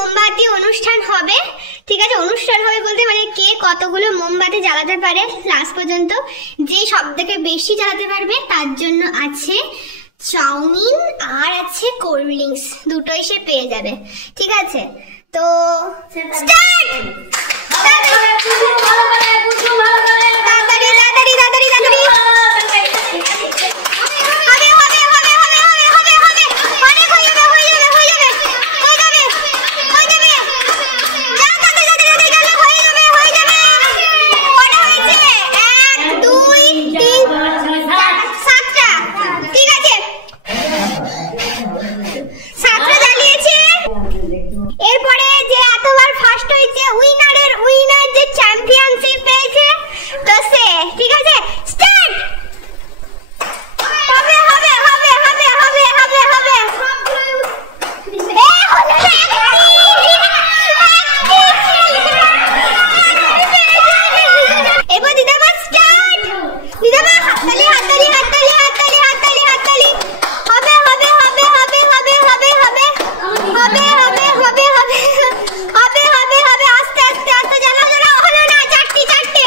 মোমবাতি অনুষ্ঠান হবে, ঠিক আছে? অনুষ্ঠান হবে বলতে মানে কে কতগুলো মোমবাতি জ্বালাতে পারে লাস্ট পর্যন্ত, যে সব থেকে বেশি জ্বালাতে পারবে তার জন্য আছে চাউমিন আর আছে কোল্ড ড্রিঙ্কস, দুটোই সে পেয়ে যাবে, ঠিক আছে? তো স্টার্ট। এরপরে যে এতবার ফার্স্ট হয়েছে উইনার যে চ্যাম্পিয়নশিপ পেয়েছে তো সে, ঠিক আছে? স্টার্ট। হবে হবে হবে হবে হবে হবে হবে এবার দিদাবা স্টার্ট। দিদাবা হাততালি হাততালি হাততালি হাততালি হাততালি হাততালি। হবে হবে হবে হবে হবে হবে হবে হবে হবে হবে হবে হবে হবে হবে আস্তে আস্তে আস্তে জ্বালা জ্বালা হলো না, চারটে চারটে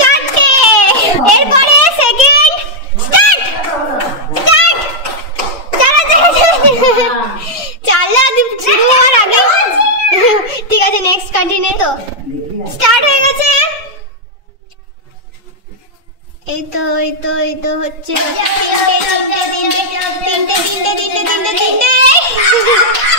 চারটে। এরপরে সেকেন্ড স্টার্ট স্টার্ট। জ্বালা জ্বালা জ্বালা শুরু হওয়ার আগে, ঠিক আছে? Next continue. তো স্টার্ট হয়ে গেছে। এই তো এই তো এই তো হচ্ছে তিনটে তিনটে তিনটে তিনটে তিনটে তিনটে তিনটে তিনটে